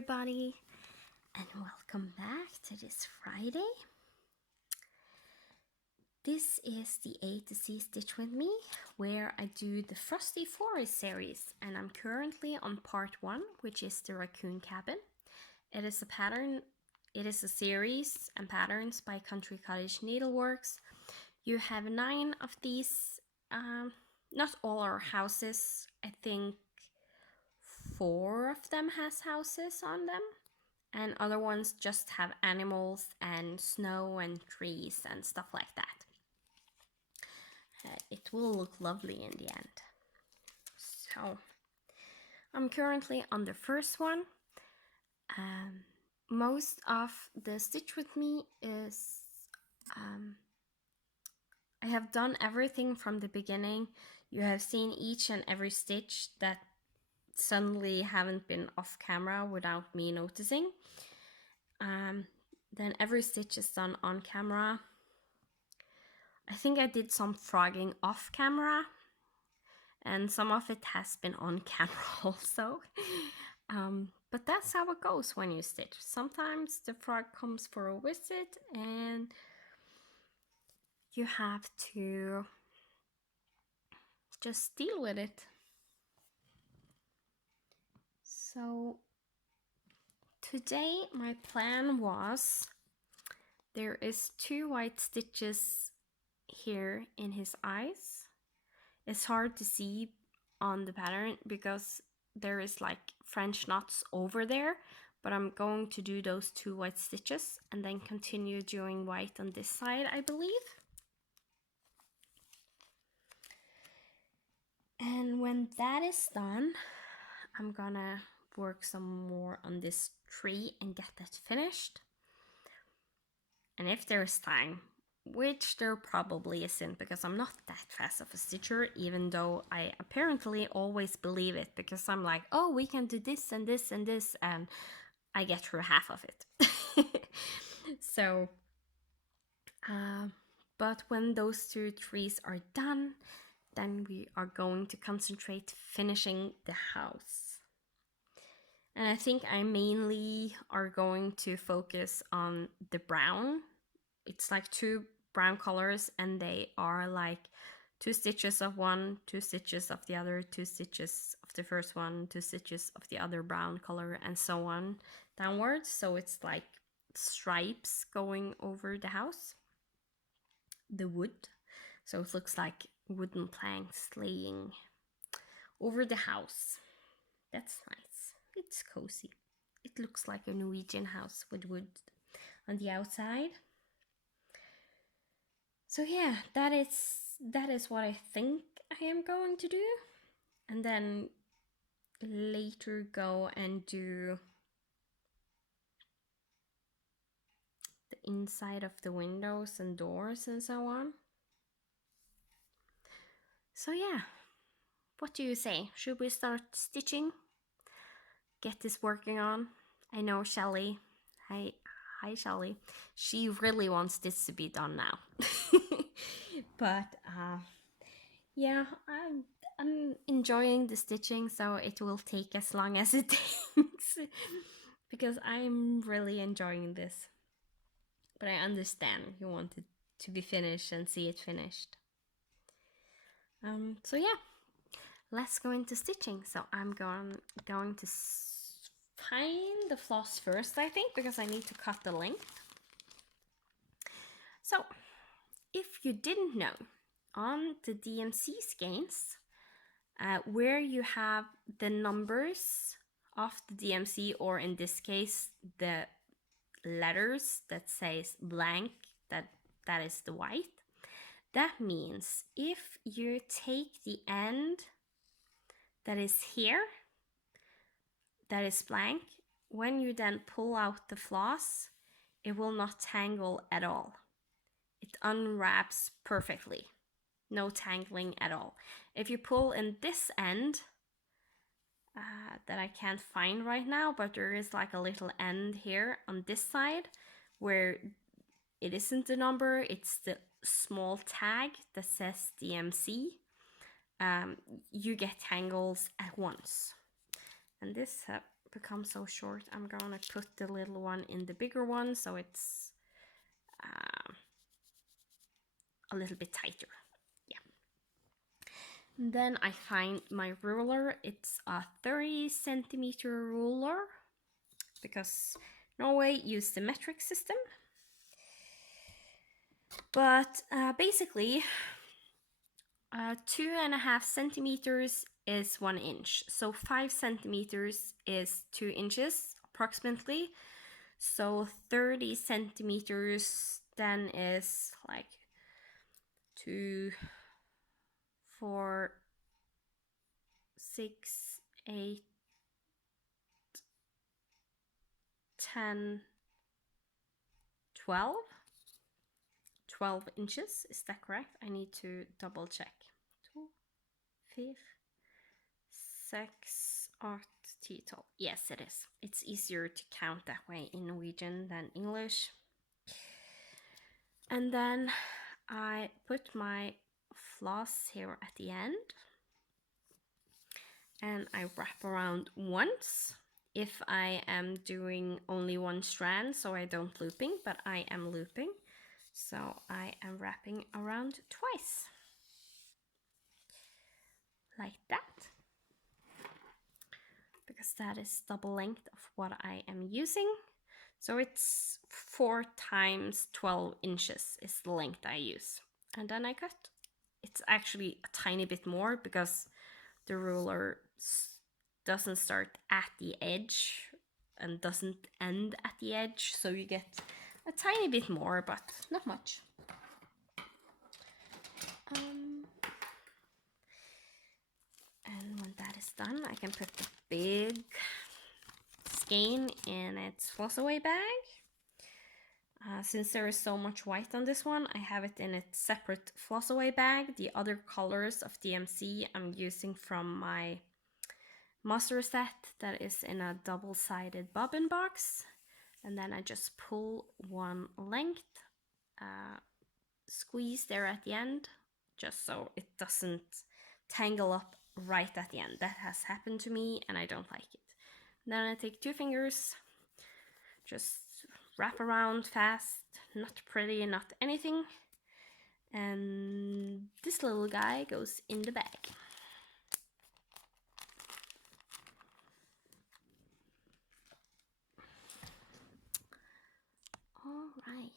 everybody, and welcome back to this Friday. This is the A to Z Stitch With Me, where I do the Frosty Forest series, and I'm currently on part 1, which is the Raccoon Cabin. It is a series and patterns by Cottage Needleworks. You have 9 of these, not all are houses. I think 4 of them has houses on them, and other ones just have animals and snow and trees and stuff like that. It will look lovely in the end. So I'm currently on the first one. Most of the Stitch With Me is I have done everything from the beginning. You have seen each and every stitch that suddenly haven't been off camera without me noticing. Then every stitch is done on camera. I think I did some frogging off camera, and some of it has been on camera also. But that's how it goes when you stitch. Sometimes the frog comes for a visit and you have to just deal with it. So today my plan was, there is 2 white stitches here in his eyes. It's hard to see on the pattern because there is like French knots over there, but I'm going to do those 2 white stitches and then continue doing white on this side, I believe. And when that is done, I'm gonna work some more on this tree and get that finished. And if there's time, which there probably isn't because I'm not that fast of a stitcher, even though I apparently always believe it, because I'm like, oh, we can do this and this and this, and I get through half of it. So, but when those 2 trees are done, then we are going to concentrate finishing the house. And I think I mainly are going to focus on the brown. It's like 2 brown colors, and they are like 2 stitches of one, 2 stitches of the other, 2 stitches of the first one, 2 stitches of the other brown color, and so on downwards. So it's like stripes going over the house, the wood. So it looks like wooden planks laying over the house. That's nice. It's cozy. It looks like a Norwegian house with wood on the outside. So yeah, that is what I think I am going to do. And then later go and do the inside of the windows and doors and so on. So yeah, what do you say? Should we start stitching? Get this working on? I know Shelly. Hi Shelly. She really wants this to be done now. But yeah, I'm enjoying the stitching, so it will take as long as it takes because I'm really enjoying this. But I understand you want it to be finished and see it finished. So yeah, let's go into stitching. So I'm going to find the floss first, I think, because I need to cut the length. So if you didn't know, on the DMC skeins, where you have the numbers of the DMC, or in this case the letters that says blank, that is the white. That means if you take the end that is here, that is blank, when you then pull out the floss, it will not tangle at all. It unwraps perfectly. No tangling at all. If you pull in this end, that I can't find right now, but there is like a little end here on this side where it isn't the number, it's the small tag that says DMC. You get tangles at once. And this become so short, I'm gonna put the little one in the bigger one so it's a little bit tighter. Yeah. And then I find my ruler. It's a 30 centimeter ruler because Norway used the metric system. But basically, 2.5 centimeters is 1 inch. So 5 centimeters is 2 inches approximately. So 30 centimeters then is like 2, 4, 6, 8, 10, 12. 12 inches. Is that correct? I need to double check. 2, 5, 6, 8, 10. Yes, it is. It's easier to count that way in Norwegian than English. And then I put my floss here at the end. And I wrap around once if I am doing only one strand, so I don't looping, but I am looping. So I am wrapping around twice. Like that. Because that is double length of what I am using. So it's 4 times 12 inches is the length I use. And then I cut. It's actually a tiny bit more because the ruler doesn't start at the edge and doesn't end at the edge. So you get a tiny bit more, but not much. And when that is done, I can put the big skein in its floss away bag. Since there is so much white on this one, I have it in its separate floss away bag. The other colors of DMC I'm using from my master set that is in a double-sided bobbin box. And then I just pull one length, squeeze there at the end, just so it doesn't tangle up right at the end. That has happened to me and I don't like it. Then I take 2 fingers, just wrap around fast, not pretty, not anything. And this little guy goes in the bag. All right.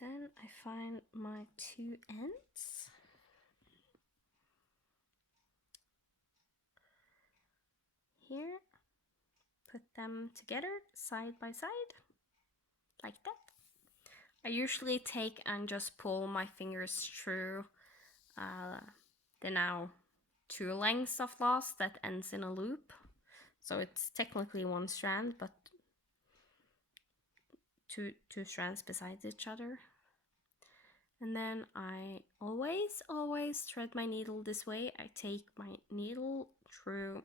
Then I find my 2 ends. Here, put them together side by side, like that. I usually take and just pull my fingers through the now 2 lengths of floss that ends in a loop. So it's technically 1 strand, but two strands beside each other. And then I always thread my needle this way. I take my needle through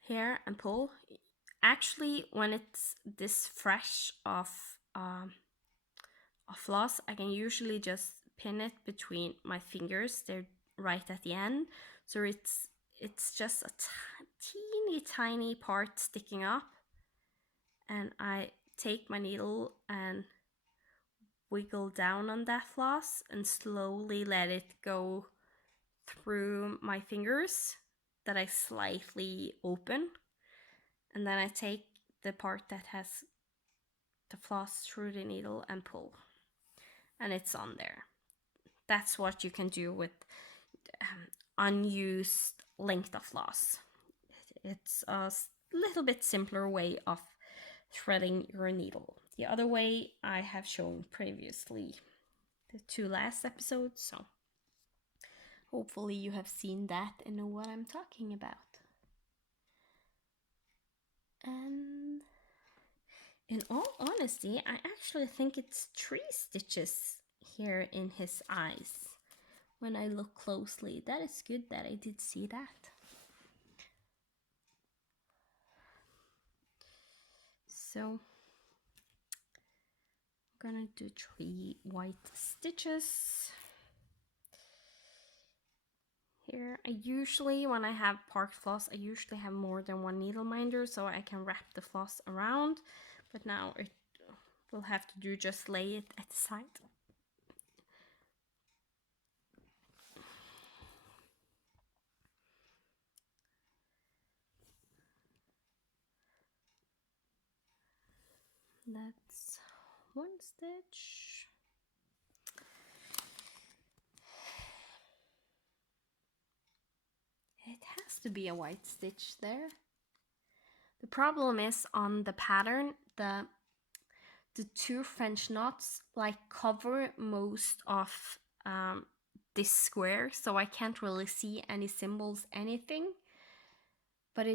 here and pull. Actually, when it's this fresh of floss, I can usually just pin it between my fingers. They're right at the end, so it's just a teeny tiny part sticking up, and I take my needle and wiggle down on that floss and slowly let it go through my fingers that I slightly open, and then I take the part that has the floss through the needle and pull, and it's on there. That's what you can do with unused length of floss. It's a little bit simpler way of threading your needle. The other way I have shown previously, the 2 last episodes, so hopefully you have seen that and know what I'm talking about. And in all honesty, I actually think it's 3 stitches here in his eyes. When I look closely, that is good that I did see that. So I'm gonna do 3 white stitches Here, I usually, when I have parked floss, I usually have more than one needle minder so I can wrap the floss around, but now it will have to do just lay it at the side. That's one stitch. It has to be a white stitch there. The problem is on the pattern, the two French knots like cover most of this square, so I can't really see any symbols, anything. But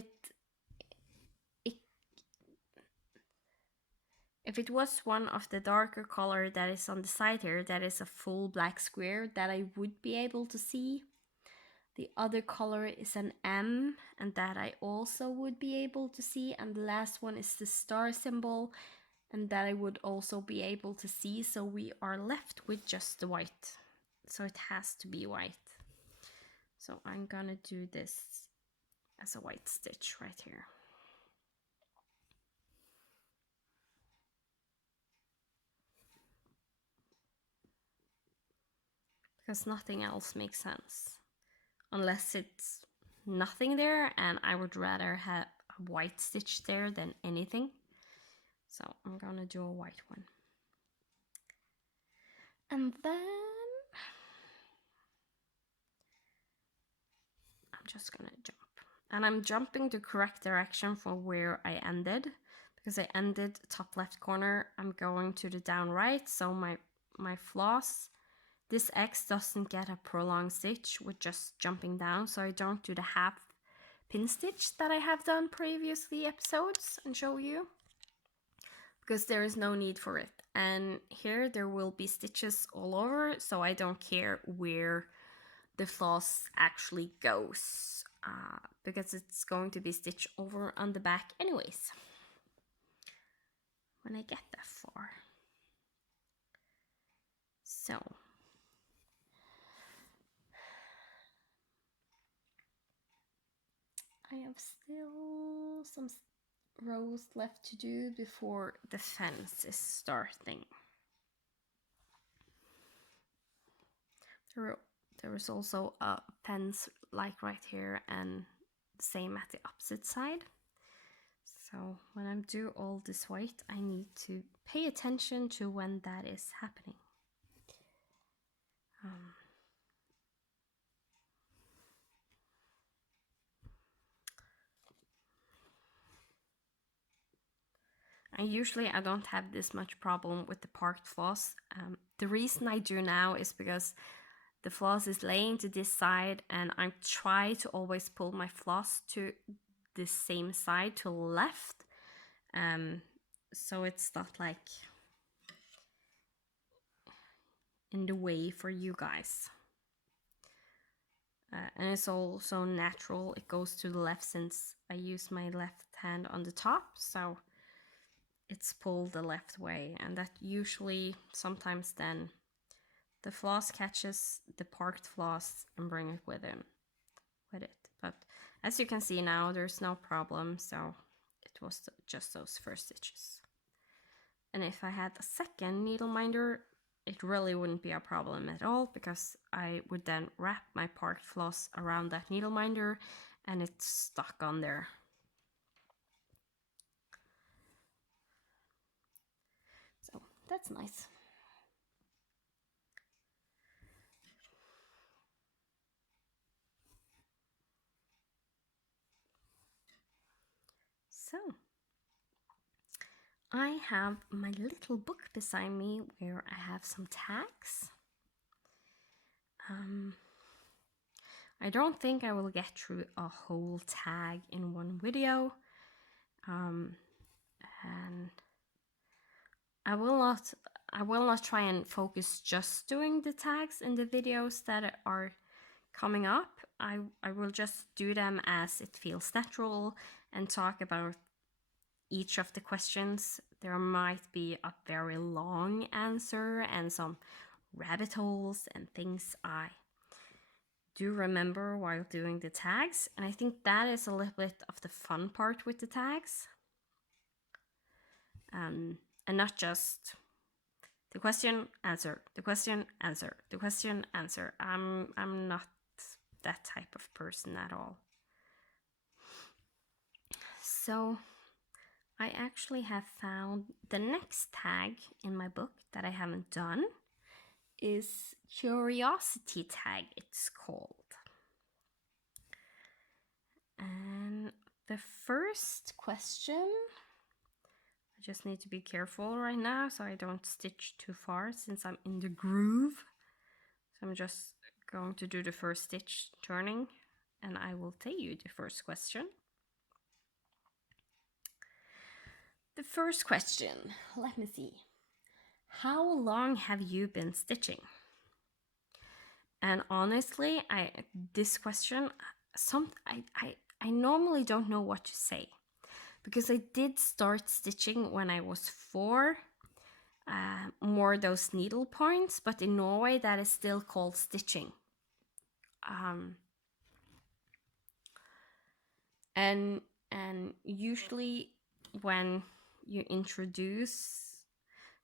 if it was one of the darker color that is on the side here, that is a full black square that I would be able to see. The other color is an M, and that I also would be able to see. And the last one is the star symbol, and that I would also be able to see. So we are left with just the white. So it has to be white. So I'm gonna do this as a white stitch right here. Because nothing else makes sense. Unless it's nothing there, and I would rather have a white stitch there than anything. So I'm gonna do a white one. And then I'm just gonna jump. And I'm jumping the correct direction from where I ended, because I ended top left corner. I'm going to the down right, so my floss, this X doesn't get a prolonged stitch with just jumping down, so I don't do the half pin stitch that I have done previously episodes and show you, because there is no need for it. And here there will be stitches all over, so I don't care where the floss actually goes, because it's going to be stitched over on the back anyways when I get that far. So I have still some rows left to do before the fence is starting. There is also a fence like right here, and same at the opposite side. So when I do all this white, I need to pay attention to when that is happening. And usually I don't have this much problem with the parked floss. The reason I do now is because the floss is laying to this side, and I try to always pull my floss to the same side, to the left. So it's not like in the way for you guys. And it's also natural, it goes to the left since I use my left hand on the top, so it's pulled the left way, and that usually sometimes then the floss catches the parked floss and bring it with it. But as you can see now, there's no problem, so it was just those first stitches. And if I had a second needle minder, it really wouldn't be a problem at all, because I would then wrap my parked floss around that needle minder and it's stuck on there. So that's nice. So I have my little book beside me where I have some tags. I don't think I will get through a whole tag in one video, and I will not try and focus just doing the tags in the videos that are coming up. I will just do them as it feels natural and talk about each of the questions. There might be a very long answer and some rabbit holes and things I do remember while doing the tags. And I think that is a little bit of the fun part with the tags. And not just the question, answer, the question, answer, the question, answer. I'm not that type of person at all. So I actually have found the next tag in my book that I haven't done is curiosity tag, it's called. And the first question, I just need to be careful right now so I don't stitch too far since I'm in the groove. So I'm just going to do the first stitch turning and I will tell you the first question. The first question, let me see. How long have you been stitching? And honestly, this question, I normally don't know what to say because I did start stitching when I was 4, more those needle points, but in Norway that is still called stitching. And usually when you introduce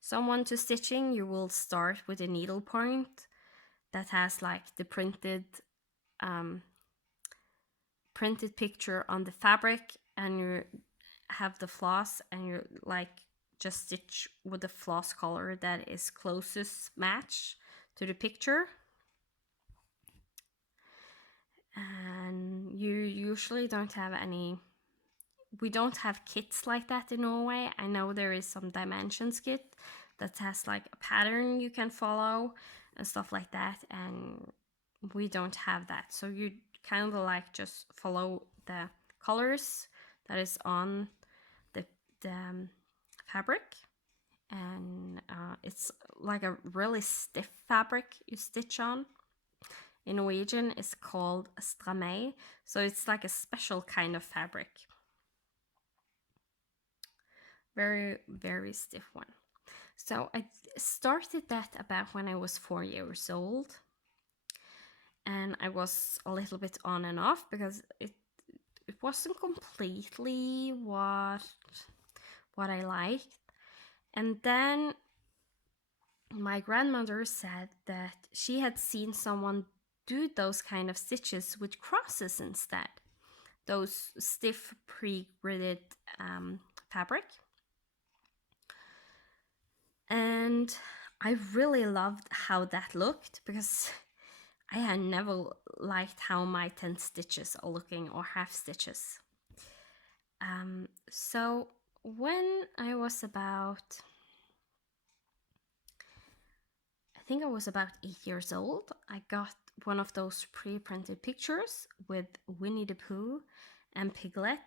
someone to stitching, you will start with a needle point that has like the printed picture on the fabric, and you have the floss and you like just stitch with the floss color that is closest match to the picture. And you usually don't have we don't have kits like that in Norway. I know there is some dimensions kit that has like a pattern you can follow and stuff like that, and we don't have that. So you kind of like just follow the colors that is on the fabric, and it's like a really stiff fabric you stitch on. In Norwegian it's called stramme, so it's like a special kind of fabric. Very, very stiff one. So I started that about when I was 4 years old, and I was a little bit on and off because it wasn't completely what I liked. And then my grandmother said that she had seen someone do those kind of stitches with crosses instead, those stiff pre-gridded fabric. And I really loved how that looked because I had never liked how my 10 stitches are looking, or half stitches. So when I was about, I think I was about 8 years old, I got one of those pre-printed pictures with Winnie the Pooh and Piglet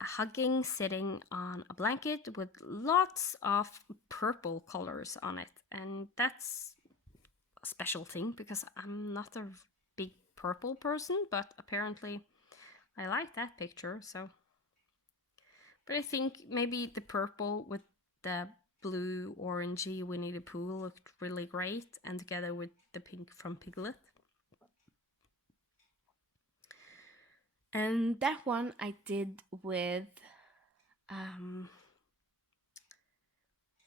hugging, sitting on a blanket with lots of purple colors on it. And that's a special thing because I'm not a big purple person, but apparently I like that picture. So, but I think maybe the purple with the blue orangey Winnie the Pooh looked really great, and together with the pink from Piglet. And that one I did with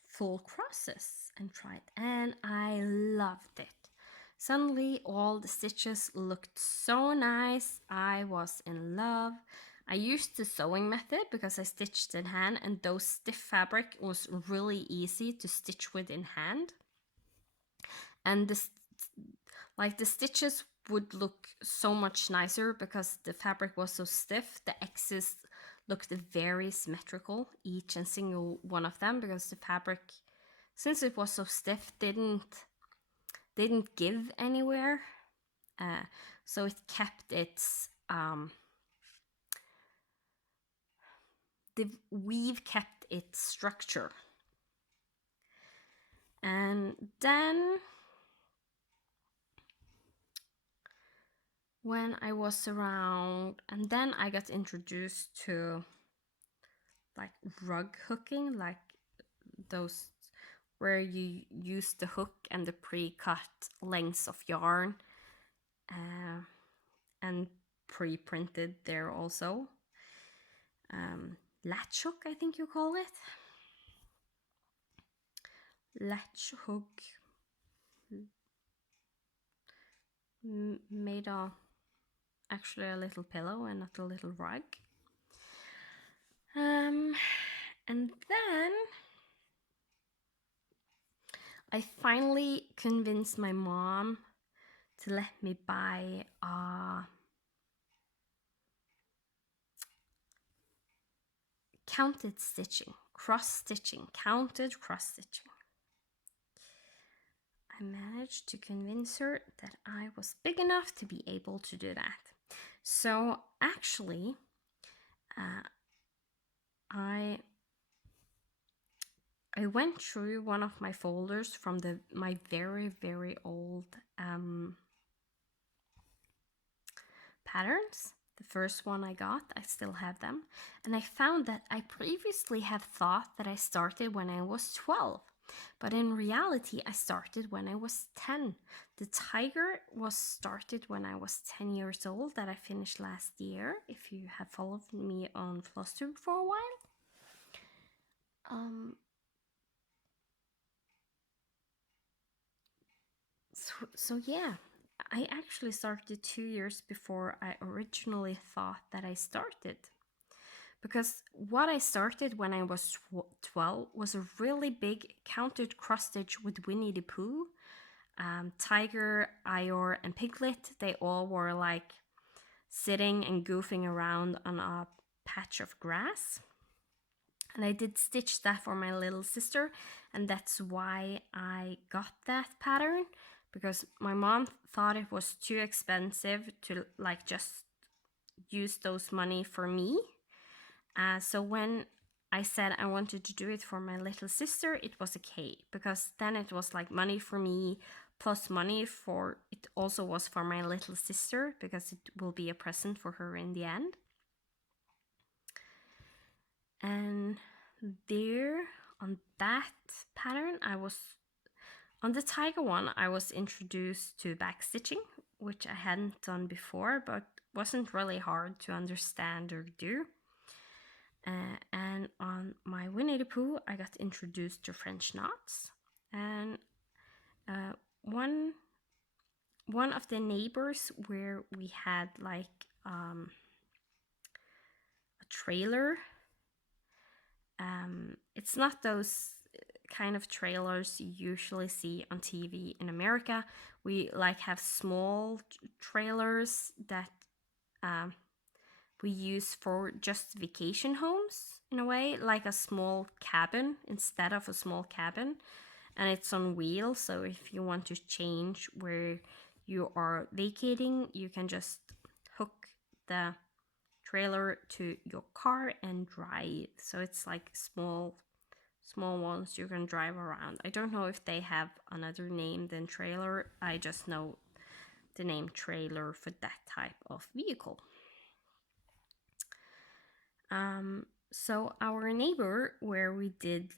full crosses and tried, and I loved it. Suddenly all the stitches looked so nice. I was in love. I used the sewing method because I stitched in hand, and those stiff fabric was really easy to stitch with in hand. And the stitches would look so much nicer because the fabric was so stiff. The X's looked very symmetrical, each and single one of them, because the fabric, since it was so stiff, didn't give anywhere. So it kept its the weave kept its structure. And then when I was around, and then I got introduced to like rug hooking, like those where you use the hook and the pre-cut lengths of yarn and pre-printed there also. Latch hook, I think you call it. Latch hook made actually a little pillow and not a little rug. And then I finally convinced my mom to let me buy counted stitching, counted cross stitching. I managed to convince her that I was big enough to be able to do that. So actually, I went through one of my folders from my very old patterns. The first one I got, I still have them, and I found that I previously have thought that I started when I was 12, but in reality I started when I was 10. The tiger was started when I was 10 years old, that I finished last year, if you have followed me on Frosty for a while. So yeah, I actually started 2 years before I originally thought that I started. Because what I started when I was 12 was a really big counted cross stitch with Winnie the Pooh. Tiger, Eeyore, and Piglet, they all were like sitting and goofing around on a patch of grass. And I did stitch that for my little sister, and that's why I got that pattern, because my mom thought it was too expensive to like just use those money for me. So when I said I wanted to do it for my little sister, it was okay, because then it was like money for me plus money for, it also was for my little sister, because it will be a present for her in the end. And there on that pattern, on the tiger one, I was introduced to backstitching, which I hadn't done before, but wasn't really hard to understand or do. And on my Winnie the Pooh, I got introduced to French knots. And one of the neighbors where we had like a trailer. It's not those kind of trailers you usually see on TV in America. We like have small trailers that we use for just vacation homes, in a way, like a small cabin instead of a small cabin, and it's on wheels, so if you want to change where you are vacating, you can just hook the trailer to your car and drive. So it's like small ones you can drive around. I don't know if they have another name than trailer. I just know the name trailer for that type of vehicle. So our neighbor, where we did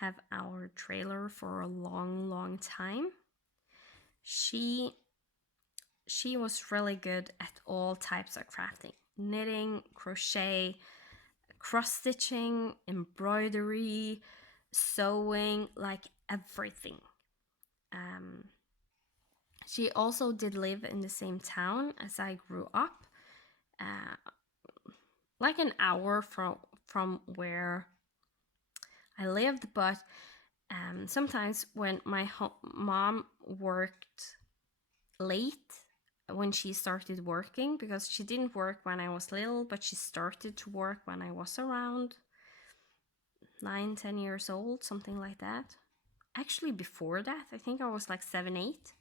have our trailer for a long time, she was really good at all types of crafting: knitting, crochet, cross stitching, embroidery, sewing, like everything. She also did live in the same town as I grew up, like an hour from where I lived, but sometimes when my mom worked late, when she started working, because she didn't work when I was little, but she started to work when I was around 9-10 years old, something like that. Actually before that, I think I was like 7-8.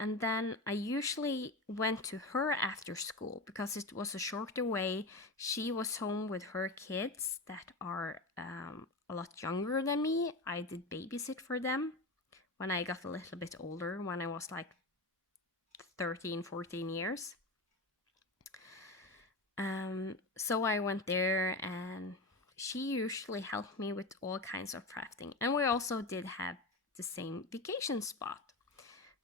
And then I usually went to her after school because it was a shorter way. She was home with her kids that are a lot younger than me. I did babysit for them when I got a little bit older, when I was like 13, 14 years. So I went there, and she usually helped me with all kinds of crafting. And we also did have the same vacation spot.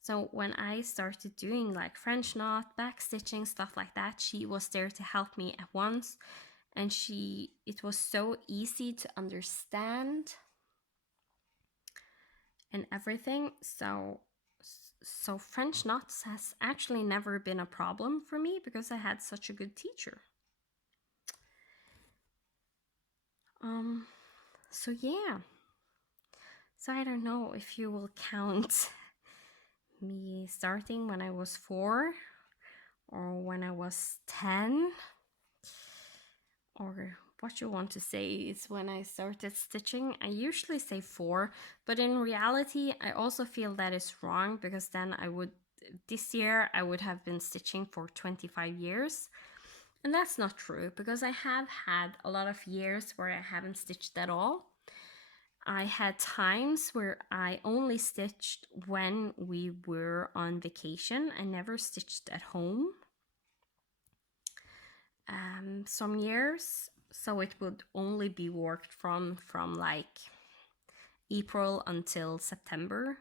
So when I started doing like French knot, back stitching, stuff like that, she was there to help me at once. And it was so easy to understand and everything. So French knots has actually never been a problem for me because I had such a good teacher. So yeah. So I don't know if you will count me starting when I was 4 or when I was 10, or what you want to say is when I started stitching. I usually say 4, but in reality I also feel that is wrong, because then this year I would have been stitching for 25 years. And that's not true, because I have had a lot of years where I haven't stitched at all. I had times where I only stitched when we were on vacation. I never stitched at home. Some years, so it would only be worked from like April until September,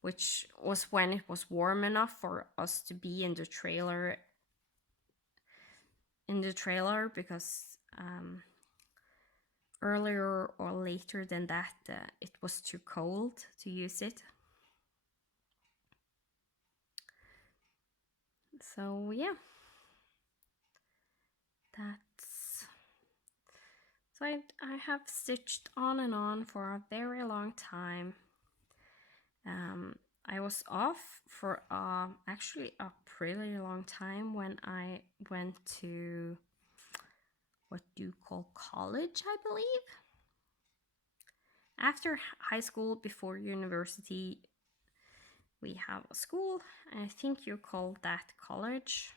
which was when it was warm enough for us to be in the trailer. Because earlier or later than that, it was too cold to use it. So yeah, so I have stitched on and on for a very long time. I was off for actually a pretty long time when I went to what do you call college, I believe. After high school, before university, we have a school, and I think you call that college.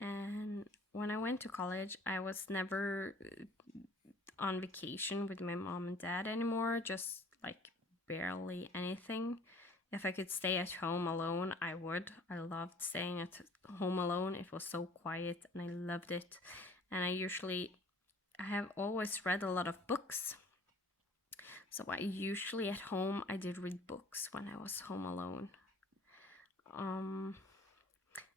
And when I went to college, I was never on vacation with my mom and dad anymore, just like barely anything. If I could stay at home alone, I would. I loved staying at home alone. It was so quiet and I loved it. And I have always read a lot of books. So I usually at home, I did read books when I was home alone.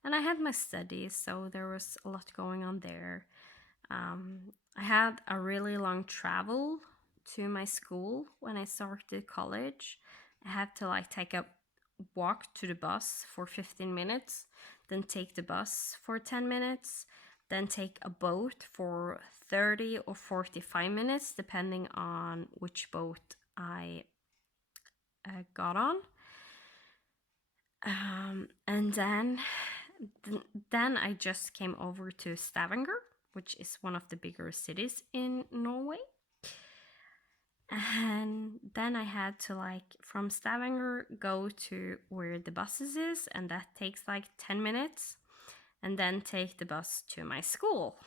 And I had my studies, so there was a lot going on there. I had a really long travel to my school when I started college. I had to like take a walk to the bus for 15 minutes, then take the bus for 10 minutes, then take a boat for 30 or 45 minutes, depending on which boat I got on. And then I just came over to Stavanger, which is one of the bigger cities in Norway. And then I had to like from Stavanger go to where the buses is, and that takes like 10 minutes, and then take the bus to my school,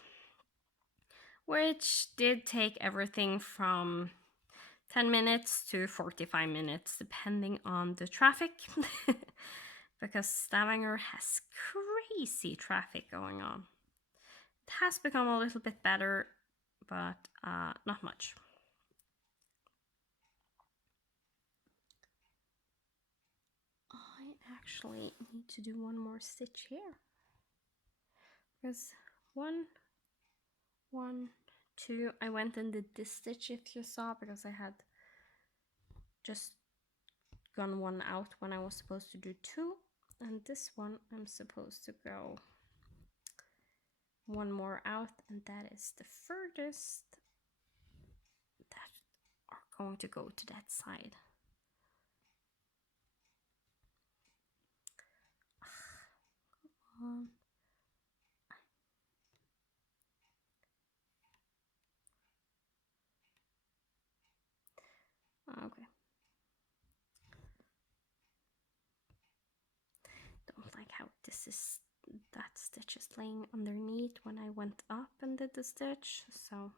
which did take everything from 10 minutes to 45 minutes depending on the traffic. Because Stavanger has crazy traffic going on. It has become a little bit better, but not much. I actually need to do one more stitch here. Because 1, 2, I went and did this stitch if you saw, because I had just gone one out when I was supposed to do 2. And this one I'm supposed to go one more out, and that is the furthest that are going to go to that side. Okay. Don't like how that stitch is laying underneath when I went up and did the stitch, so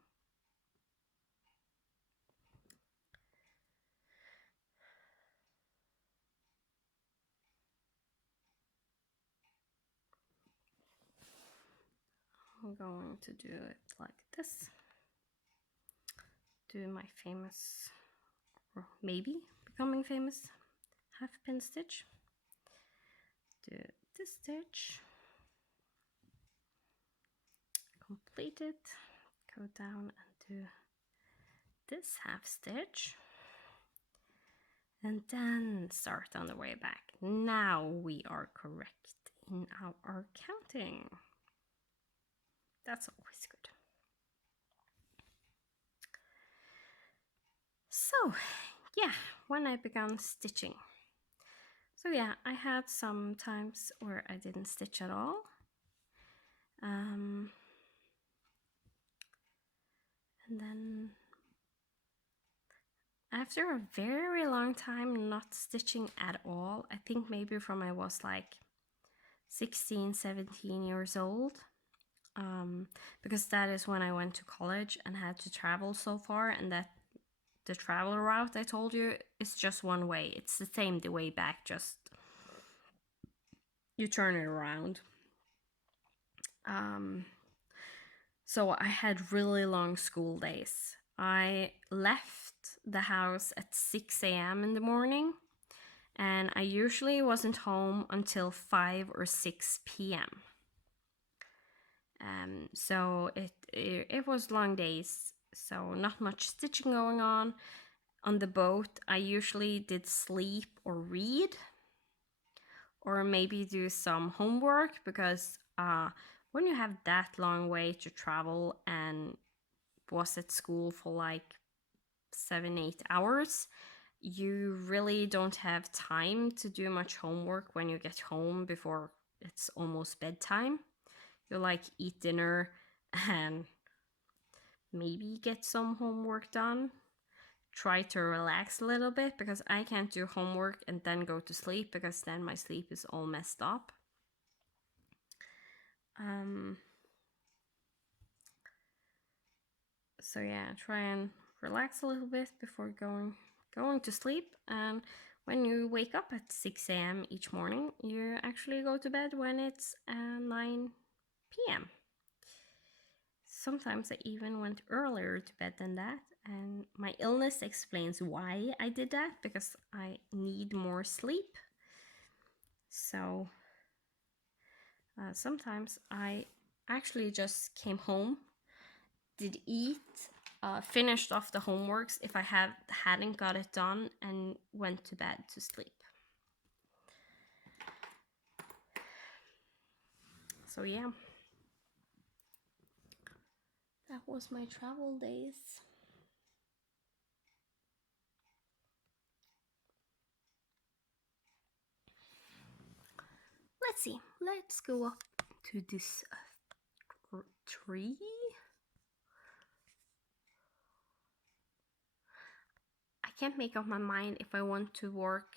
I'm going to do it like this. Do my famous, or maybe becoming famous, half pin stitch, do this stitch, complete it, go down and do this half stitch, and then start on the way back. Now we are correct in our counting. That's always good. So yeah, when I began stitching. So yeah, I had some times where I didn't stitch at all. And then after a very long time not stitching at all, I think maybe from I was like 16, 17 years old, because that is when I went to college and had to travel so far, and that the travel route I told you is just one way. It's the same the way back, just you turn it around. So I had really long school days. I left the house at 6 a.m. in the morning, and I usually wasn't home until 5 or 6 p.m. So it was long days, so not much stitching going on. On the boat, I usually did sleep or read, or maybe do some homework, because when you have that long way to travel and was at school for like 7-8 hours, you really don't have time to do much homework when you get home before it's almost bedtime. You like eat dinner and maybe get some homework done. Try to relax a little bit, because I can't do homework and then go to sleep, because then my sleep is all messed up. So yeah, try and relax a little bit before going to sleep. And when you wake up at 6 a.m. each morning, you actually go to bed when it's 9 p.m. Sometimes I even went earlier to bed than that, and my illness explains why I did that, because I need more sleep. So sometimes I actually just came home, did eat, finished off the homeworks if I hadn't got it done, and went to bed to sleep. So yeah, that was my travel days. Let's see, let's go up to this tree. I can't make up my mind if I want to work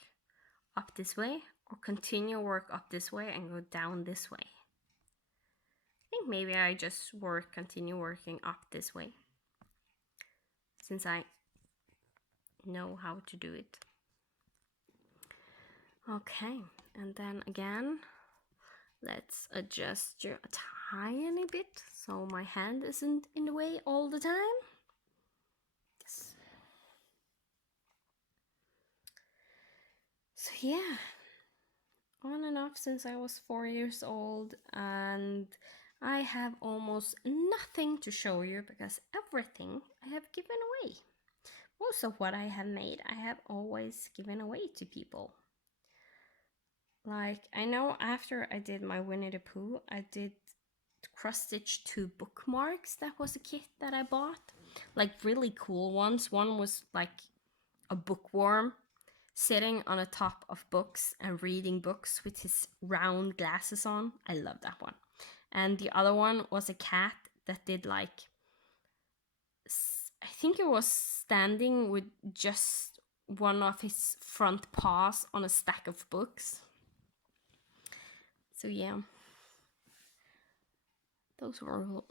up this way or continue work up this way and go down this way. I think maybe I just continue working up this way, since I know how to do it. Okay, and then again, let's adjust you a tiny bit so my hand isn't in the way all the time. Yes. So yeah, on and off since I was 4 years old, and I have almost nothing to show you, because everything I have given away. Most of what I have made, I have always given away to people. Like, I know after I did my Winnie the Pooh, I did cross-stitch 2 bookmarks. That was a kit that I bought. Like, really cool ones. One was like a bookworm sitting on the top of books and reading books with his round glasses on. I love that one. And the other one was a cat that did like, I think it was standing with just one of his front paws on a stack of books. So yeah, those were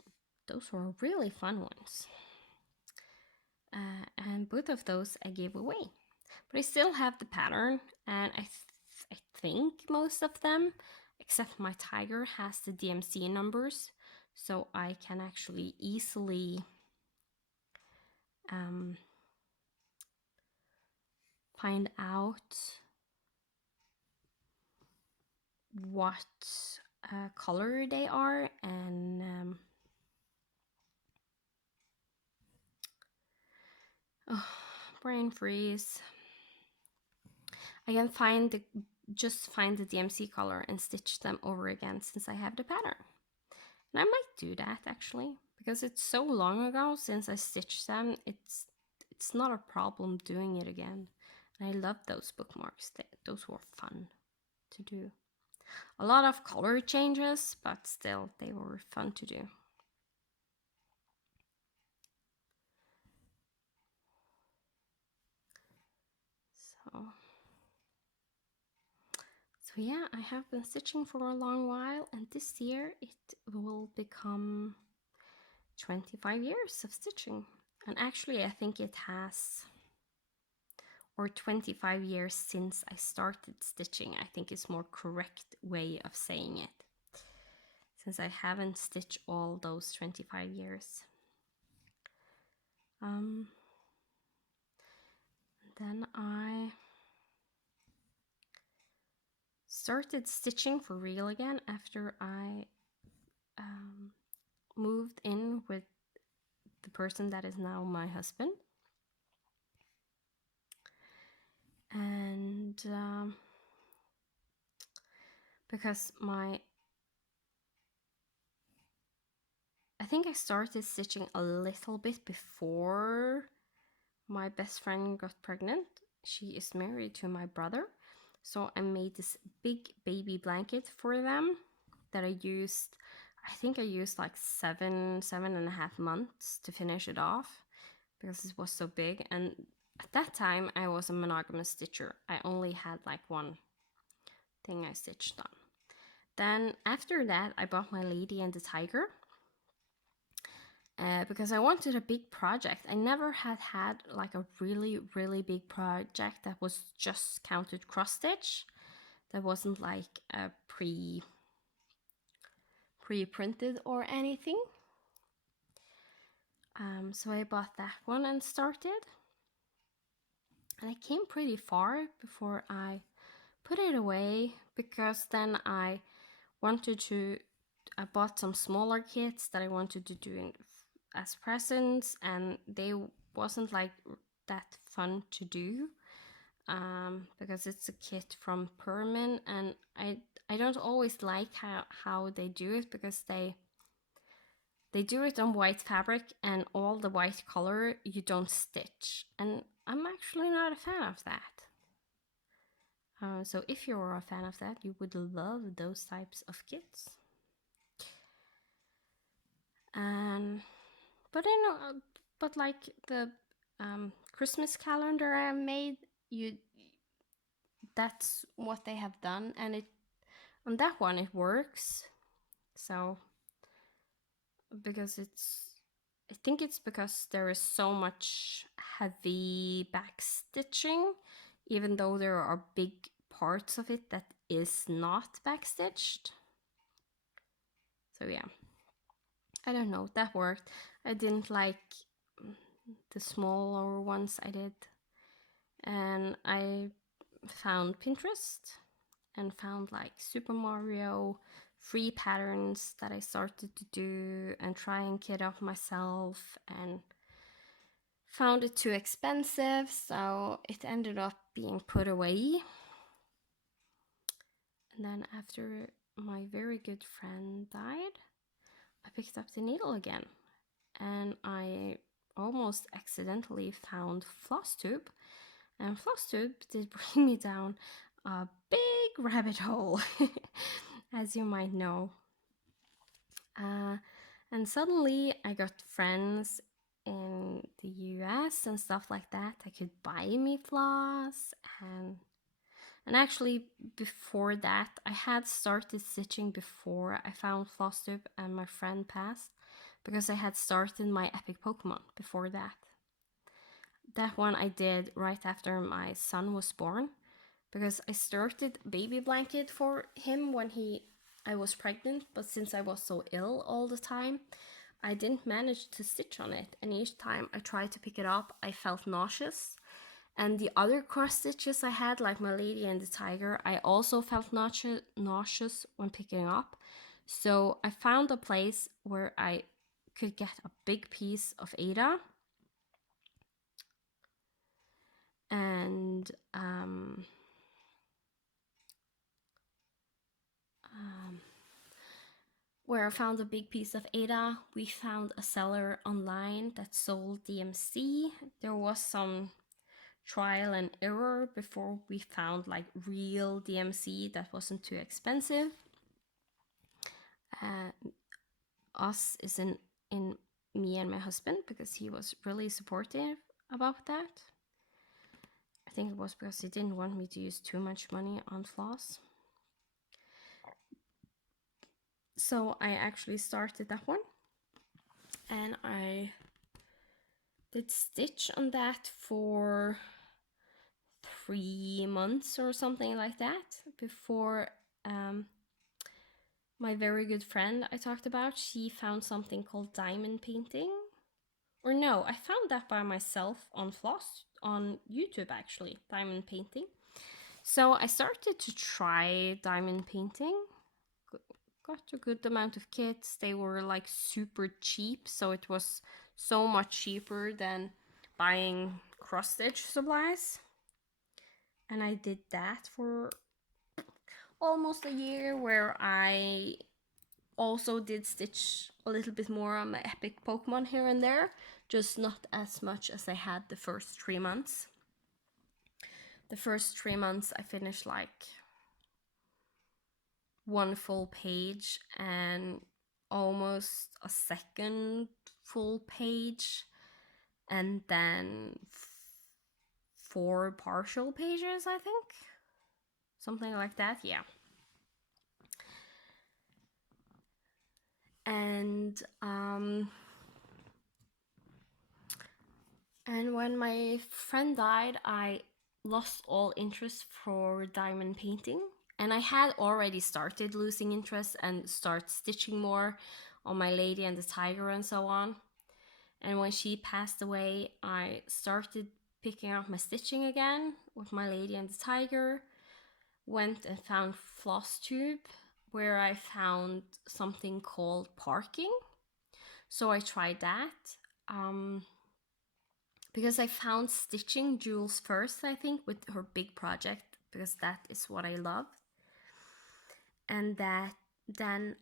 really fun ones. And both of those I gave away. But I still have the pattern, and I think most of them, except my tiger, has the DMC numbers, so I can actually easily find out what color they are, and oh, brain freeze. I can just find the DMC color and stitch them over again since I have the pattern. And I might do that actually, because it's so long ago since I stitched them. It's not a problem doing it again. And I love those bookmarks. Those were fun to do. A lot of color changes, but still they were fun to do. So yeah, I have been stitching for a long while, and this year it will become 25 years of stitching. And actually I think it has, or 25 years since I started stitching, I think is more correct way of saying it, since I haven't stitched all those 25 years. Then I started stitching for real again after I moved in with the person that is now my husband. And because I think I started stitching a little bit before my best friend got pregnant. She is married to my brother. So I made this big baby blanket for them that I think I used like 7.5 months to finish it off because it was so big. And at that time I was a monogamous stitcher. I only had like one thing I stitched on. Then after that I bought my Lady and the Tiger. Because I wanted a big project. I never had like a really, really big project that was just counted cross stitch. That wasn't like a pre-printed or anything. So I bought that one and started. And I came pretty far before I put it away, because then I bought some smaller kits that I wanted to do as presents, and they wasn't like that fun to do because it's a kit from Permin, and I don't always like how they do it, because they do it on white fabric, and all the white color you don't stitch, and I'm actually not a fan of that. So if you're a fan of that, you would love those types of kits. But like the Christmas calendar I made, that's what they have done, and on that one it works. So because I think it's because there is so much heavy back stitching, even though there are big parts of it that is not backstitched. So yeah, I don't know, that worked. I didn't like the smaller ones I did, and I found Pinterest and found like Super Mario free patterns that I started to do and try and kit up myself, and found it too expensive, so it ended up being put away. And then after my very good friend died, I picked up the needle again, and I almost accidentally found floss tube, and floss tube did bring me down a big rabbit hole, as you might know. And suddenly I got friends in the US and stuff like that could buy me floss, and actually before that I had started stitching before I found floss tube and my friend passed, because I had started my epic Pokemon before that. That one I did right after my son was born, because I started baby blanket for him when I was pregnant, but since I was so ill all the time, I didn't manage to stitch on it, and each time I tried to pick it up I felt nauseous, And the other cross stitches I had, like my lady and the tiger, I also felt nauseous when picking up. So I found a place where I could get a big piece of Ada. And where I found a big piece of Ada, we found a seller online that sold DMC. There was some trial and error before we found like real DMC that wasn't too expensive. Us is in me and my husband, because he was really supportive about that. I think it was because he didn't want me to use too much money on floss. So I actually started that one, and I did stitch on that for 3 months or something like that before my very good friend I talked about, she found something called diamond painting. Or no, I found that by myself on floss on YouTube, actually, diamond painting. So I started to try diamond painting. Got a good amount of kits. They were like super cheap, so it was so much cheaper than buying cross stitch supplies. And I did that for almost a year, where I also did stitch a little bit more on my epic Pokemon here and there, just not as much as I had the first 3 months. The first 3 months I finished like one full page and almost a second full page, and then 4 partial pages, I think. Something like that, yeah. And when my friend died, I lost all interest for diamond painting. And I had already started losing interest and start stitching more on my lady and the tiger and so on. And when she passed away, I started picking up my stitching again with my lady and the tiger. Went and found floss tube, where I found something called parking. So I tried that. Because I found stitching Jules first, I think, with her big project, because that is what I love. And that then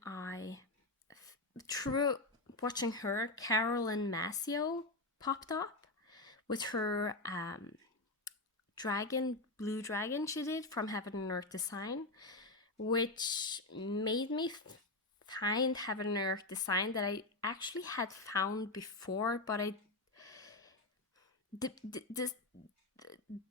through watching her, Carolyn Mascio popped up with her blue dragon she did from Heaven and Earth Design, which made me find Heaven and Earth Design that I actually had found before, but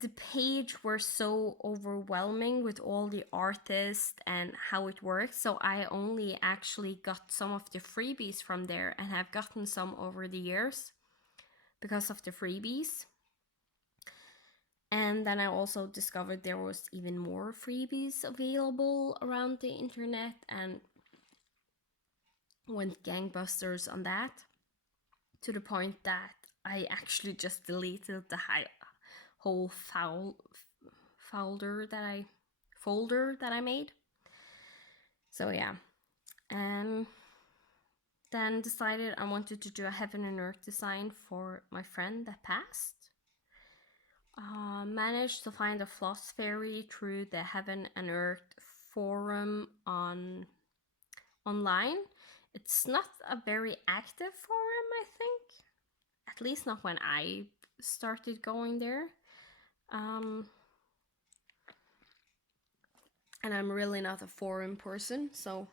the page were so overwhelming with all the artists and how it works, so I only actually got some of the freebies from there, and have gotten some over the years because of the freebies. And then I also discovered there was even more freebies available around the internet, and went gangbusters on that, to the point that I actually just deleted the whole folder that I made. So yeah, and then decided I wanted to do a Heaven and Earth design for my friend that passed. Managed to find a floss fairy through the Heaven and Earth forum online. It's not a very active forum, I think. At least not when I started going there. And I'm really not a forum person, so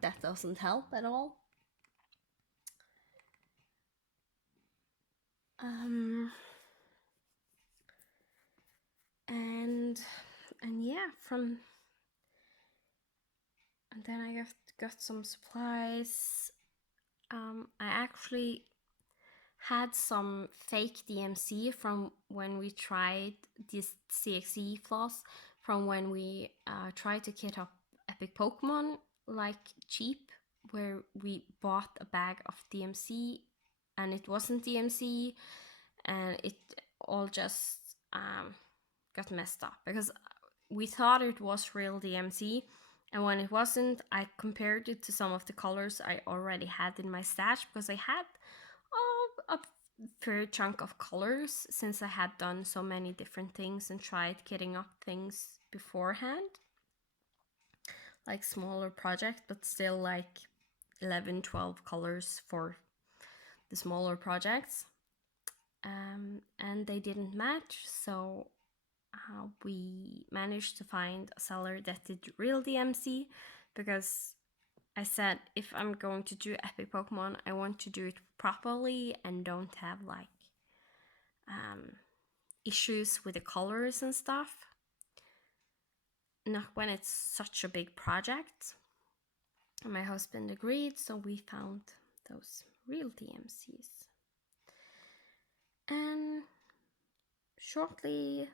that doesn't help at all. And yeah, and then I got some supplies. I actually had some fake DMC from when we tried this CXE floss, from when we tried to kit up epic Pokemon like cheap, where we bought a bag of DMC and it wasn't DMC, and it all just got messed up because we thought it was real DMC, and when it wasn't, I compared it to some of the colors I already had in my stash, because I had a fair chunk of colors since I had done so many different things and tried getting up things beforehand, like smaller projects, but still like 11, 12 colors for the smaller projects. And they didn't match, so we managed to find a seller that did real DMC, because I said, if I'm going to do epic Pokemon, I want to do it properly and don't have like issues with the colors and stuff. Not when it's such a big project. And my husband agreed, so we found those real DMCs. And shortly,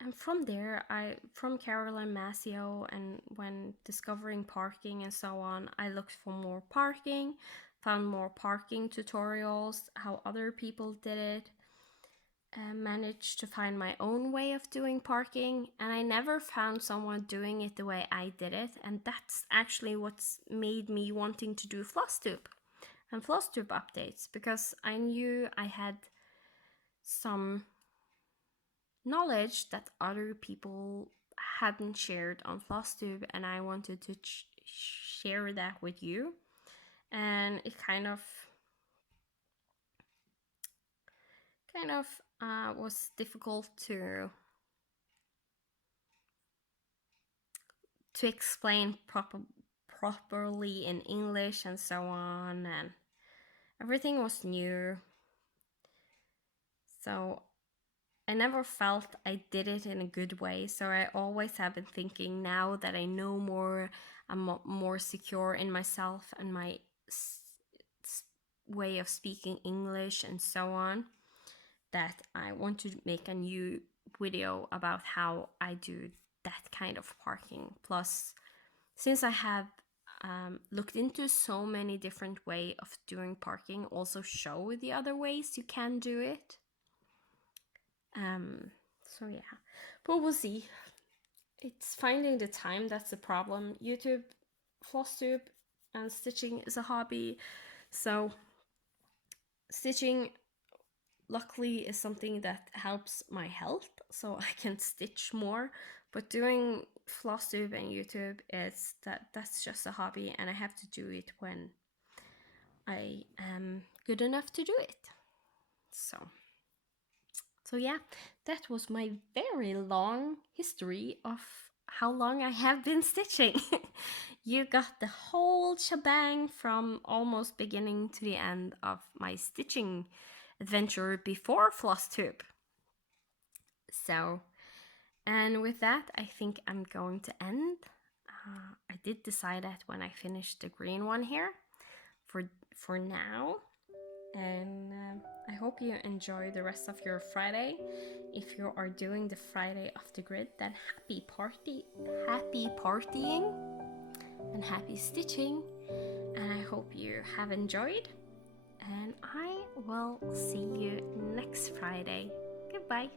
and from there, from Caroline Mascio, and when discovering parking and so on, I looked for more parking, found more parking tutorials, how other people did it, and managed to find my own way of doing parking, and I never found someone doing it the way I did it, and that's actually what's made me wanting to do FlossTube and FlossTube updates, because I knew I had some knowledge that other people hadn't shared on FlossTube, and I wanted to share that with you. And it kind of was difficult to explain properly in English and so on, and everything was new, so I never felt I did it in a good way. So I always have been thinking, now that I know more, I'm more secure in myself and my way of speaking English and so on, that I want to make a new video about how I do that kind of parking. Plus, since I have looked into so many different ways of doing parking, also show the other ways you can do it. So yeah, but we'll see. It's finding the time that's the problem. YouTube, FlossTube, and stitching is a hobby. So stitching, luckily, is something that helps my health, so I can stitch more. But doing FlossTube and YouTube, that's just a hobby, and I have to do it when I am good enough to do it. So yeah, that was my very long history of how long I have been stitching. You got the whole shebang from almost beginning to the end of my stitching adventure before FlossTube. So, and with that, I think I'm going to end. I did decide that when I finished the green one here for now. And I hope you enjoy the rest of your Friday. If you are doing the Friday off the grid, then happy partying, and happy stitching. And I hope you have enjoyed. And I will see you next Friday. Goodbye.